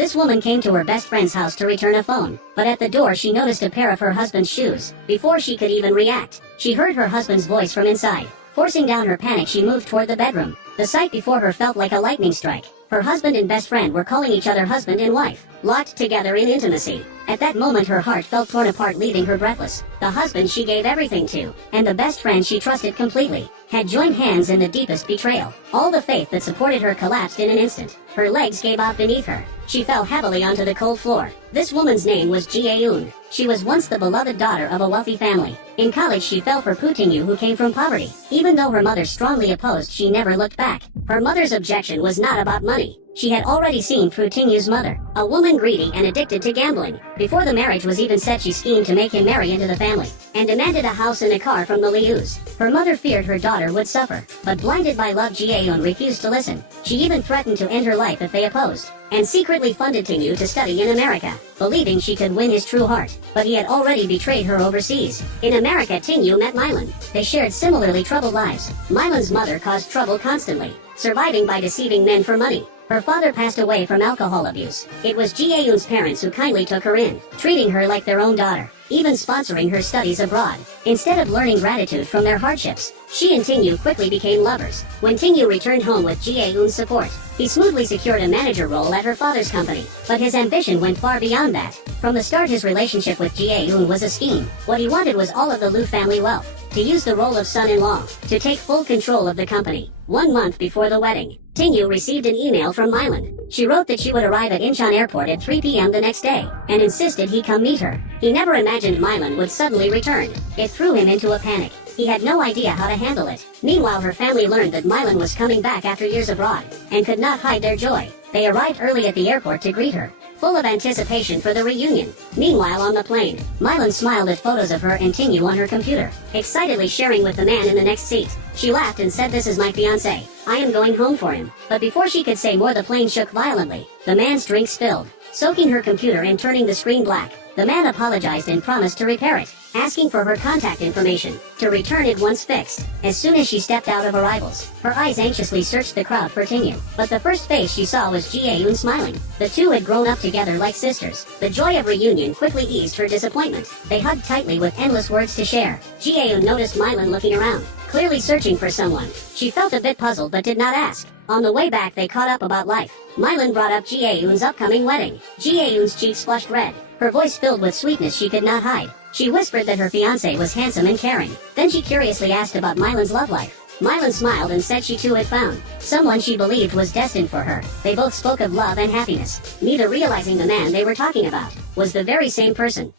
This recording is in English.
This woman came to her best friend's house to return a phone, but at the door she noticed a pair of her husband's shoes. Before she could even react, she heard her husband's voice from inside. Forcing down her panic, she moved toward the bedroom. The sight before her felt like a lightning strike. Her husband and best friend were calling each other husband and wife, locked together in intimacy. At that moment her heart felt torn apart, leaving her breathless. The husband she gave everything to, and the best friend she trusted completely, had joined hands in the deepest betrayal. All the faith that supported her collapsed in an instant. Her legs gave out beneath her. She fell heavily onto the cold floor. This woman's name was Ji-eun. She was once the beloved daughter of a wealthy family. In college she fell for Putinyu, who came from poverty. Even though her mother strongly opposed, she never looked back. Her mother's objection was not about money. She had already seen Tinyu's mother, a woman greedy and addicted to gambling. Before the marriage was even set, she schemed to make him marry into the family, and demanded a house and a car from the Lius. Her mother feared her daughter would suffer, but blinded by love, Ji-eun refused to listen. She even threatened to end her life if they opposed, and secretly funded Tinyu to study in America, believing she could win his true heart. But he had already betrayed her overseas. In America, Tinyu met Mylan. They shared similarly troubled lives. Mylan's mother caused trouble constantly, surviving by deceiving men for money. Her father passed away from alcohol abuse. It was Ji-eun's parents who kindly took her in, treating her like their own daughter, even sponsoring her studies abroad. Instead of learning gratitude from their hardships, she and Tinyu quickly became lovers. When Tinyu returned home with Ji-eun's support, he smoothly secured a manager role at her father's company. But his ambition went far beyond that. From the start, his relationship with Ji-eun was a scheme. What he wanted was all of the Liu family wealth, to use the role of son-in-law, to take full control of the company. 1 month before the wedding, Tinyu received an email from Mylan. She wrote that she would arrive at Incheon Airport at 3 p.m. the next day, and insisted he come meet her. He never imagined Mylan would suddenly return. It threw him into a panic. He had no idea how to handle it. Meanwhile, her family learned that Mylan was coming back after years abroad, and could not hide their joy. They arrived early at the airport to greet her, full of anticipation for the reunion. Meanwhile, on the plane, Mylan smiled at photos of her and Tinyu on her computer, excitedly sharing with the man in the next seat. She laughed and said, "This is my fiancé. I am going home for him." But before she could say more, the plane shook violently. The man's drink spilled, soaking her computer and turning the screen black. The man apologized and promised to repair it, asking for her contact information, to return it once fixed. As soon as she stepped out of arrivals, her eyes anxiously searched the crowd for Tinyu. But the first face she saw was Ji-eun smiling. The two had grown up together like sisters. The joy of reunion quickly eased her disappointment. They hugged tightly with endless words to share. Ji-eun noticed Mylan looking around, clearly searching for someone. She felt a bit puzzled but did not ask. On the way back, they caught up about life. Mylan brought up Ji-eun's upcoming wedding. Ji-eun's cheeks flushed red, her voice filled with sweetness she could not hide. She whispered that her fiancé was handsome and caring. Then she curiously asked about Mylan's love life. Mylan smiled and said she too had found someone she believed was destined for her. They both spoke of love and happiness, neither realizing the man they were talking about was the very same person.